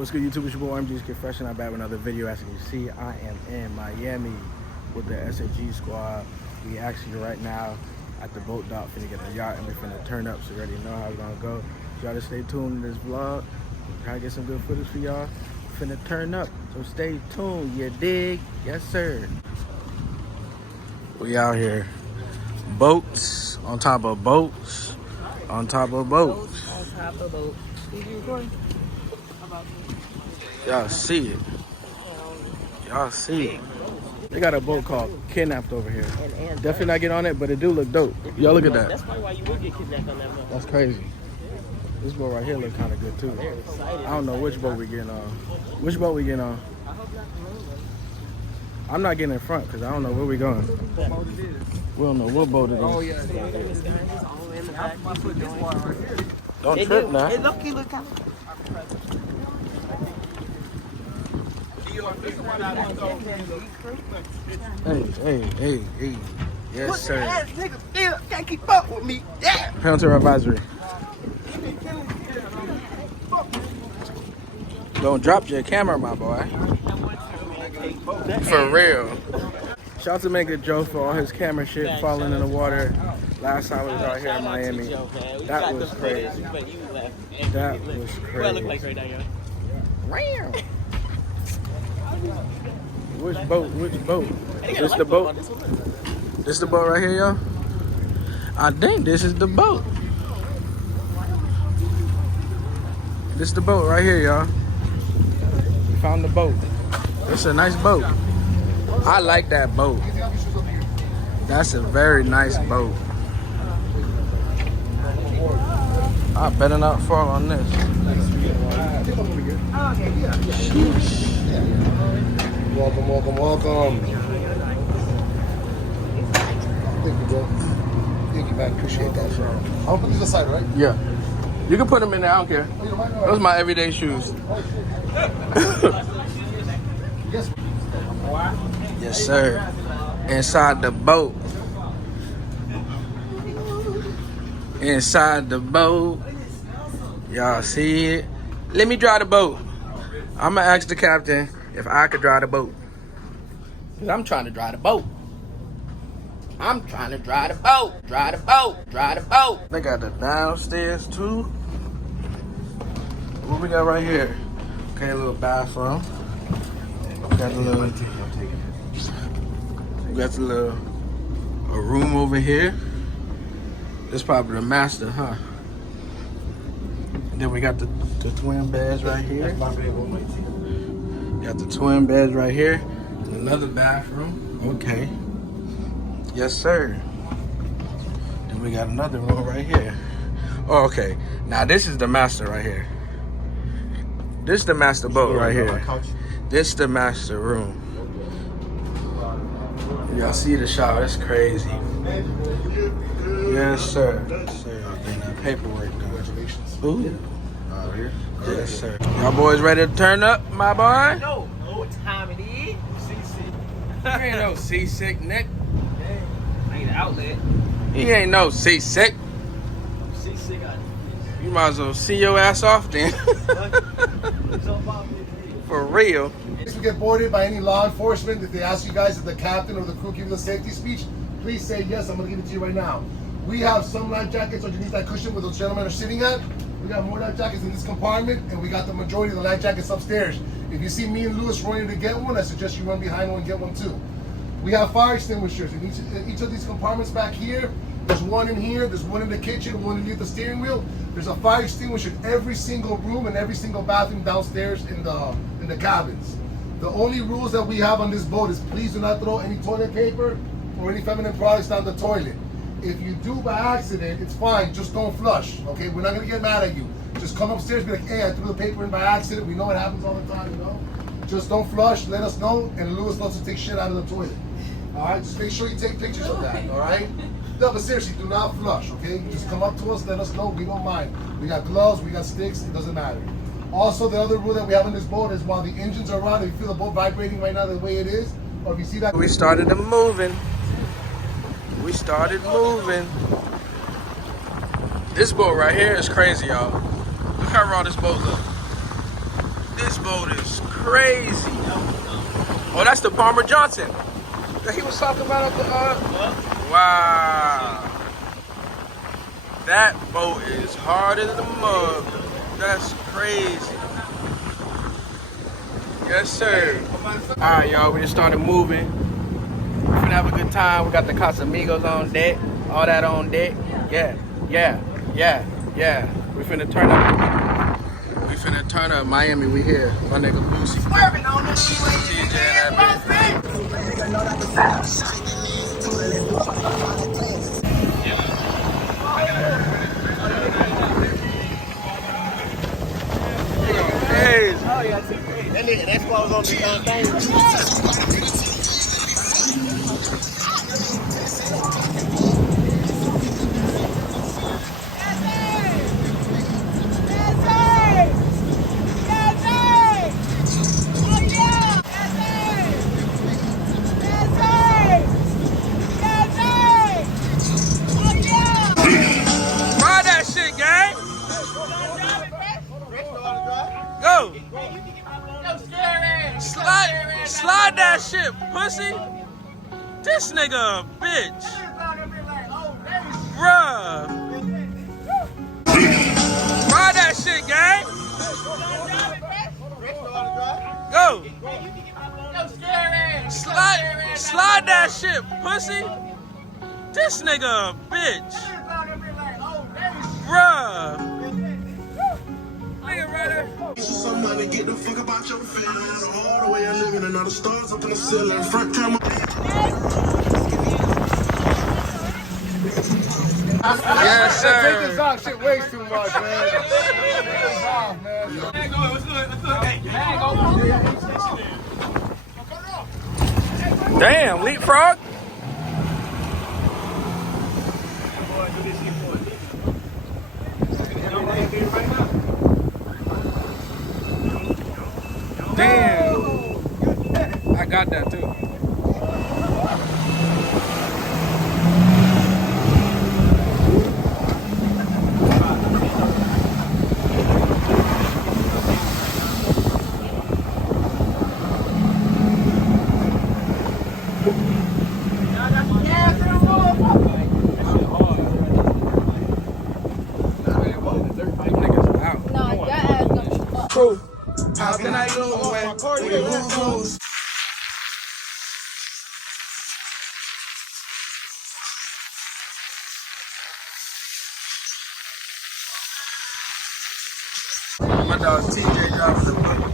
What's good, YouTube? It's your boy MG's Confession. I'm back with another video. As you can see, I am in Miami with the SSG squad. We actually right now at the boat dock finna get the yacht and we're finna turn up, so you already know how it's gonna go. So y'all just stay tuned in this vlog. We'll try to get some good footage for y'all. We're finna turn up, so stay tuned. You dig? Yes, sir. We out here. Boats on top of boats on top of boats. On top of boats. Did you recording? Y'all see it. Y'all see it. They got a boat called Kidnapped over here. Definitely not get on it, but it do look dope. Y'all look at that. That's probably why you would get kidnapped on that boat. That's crazy. This boat right here look kind of good too. I don't know which boat we getting on. Which boat we getting on? I'm not getting in front because I don't know where we going. We don't know what boat it is. Oh yeah. Don't trip now. It look kind of. Hey. Yes, sir. Nigga still can't keep up with me. Yeah. Parental advisory. Don't drop your camera, my boy. For real. Shout out to Make It Joe for all his camera shit falling in the water. Last time we was out here in Miami. That was crazy. That was crazy. Which boat? Which boat? This the boat? This the boat right here, y'all? I think this is the boat. This is the boat right here, y'all. We found the boat. It's a nice boat. I like that boat. That's a very nice boat. I better not fall on this. Sheesh. Welcome. Thank you, bro. Thank you, man. Appreciate that. I'll put these aside, right? Yeah. You can put them in there, I don't care. Those are my everyday shoes. Yes, sir. Inside the boat. Inside the boat. Y'all see it? Let me drive the boat. I'm gonna ask the captain if I could drive the boat. Cause I'm trying to drive the boat. I'm trying to drive the boat. Drive the boat. Drive the boat. They got the downstairs too. What we got right here? Okay, a little bathroom. Got a room over here. This probably the master, huh? Then we got the twin beds right here. Got the twin beds right here. Another bathroom. Okay. Yes, sir. Then we got another room right here. Oh, okay. Now this is the master right here. This is the master boat right here. This is the master room. Y'all see the shower? That's crazy. Yes, sir. Yes, sir. Getting that paperwork done. Congratulations. Ooh. Here. Yes, sir. Y'all boys ready to turn up, my boy? No, what time it is? You ain't no seasick, Nick. I need an outlet. He ain't no seasick. Seasick. You might as well see your ass off then. For real. If you get boarded by any law enforcement, if they ask you guys if the captain or the crew give you the safety speech, please say yes. I'm going to give it to you right now. We have some life jackets underneath that cushion where those gentlemen are sitting at. We got more life jackets in this compartment, and we got the majority of the life jackets upstairs. If you see me and Lewis running to get one, I suggest you run behind one and get one too. We have fire extinguishers in each of these compartments back here. There's one in here, there's one in the kitchen, one underneath the steering wheel. There's a fire extinguisher in every single room and every single bathroom downstairs in the cabins. The only rules that we have on this boat is please do not throw any toilet paper or any feminine products down the toilet. If you do by accident, it's fine, just don't flush, okay? We're not gonna get mad at you. Just come upstairs and be like, hey, I threw the paper in by accident. We know it happens all the time, you know? Just don't flush, let us know, and Lewis loves to take shit out of the toilet. All right, just make sure you take pictures of that, all right? No, but seriously, do not flush, okay? Just come up to us, let us know, we don't mind. We got gloves, we got sticks, it doesn't matter. Also, the other rule that we have on this boat is while the engines are on, if you feel the boat vibrating right now the way it is, or if you see that... We started moving. This boat right here is crazy, y'all. Look how raw this boat looks. This boat is crazy. Oh, that's the Palmer Johnson that he was talking about at the Wow. That boat is harder than the mug. That's crazy. Yes, sir. Alright, y'all, we just started moving. We're finna have a good time. We got the Casamigos on deck. All that on deck. Yeah. We finna turn up Miami. We here. My nigga Lucy. TJ and that bitch. That nigga, that's why I was on the thing. Ride that shit, gang. Go. Slide that shit, pussy. This nigga a bitch. Bruh. Ride that shit, gang. Go. Slide that shit, pussy. This nigga a bitch. Bruh. Nigga right there. Somebody get the fuck about your feelings. All the way I live in another stars up in the ceiling. Front camera. Yes, Take sir. this off. Shit weighs too much, man. Take this off, man. Damn, leapfrog. Damn. I got that too. How can I go away? My dog TJ driving the boat.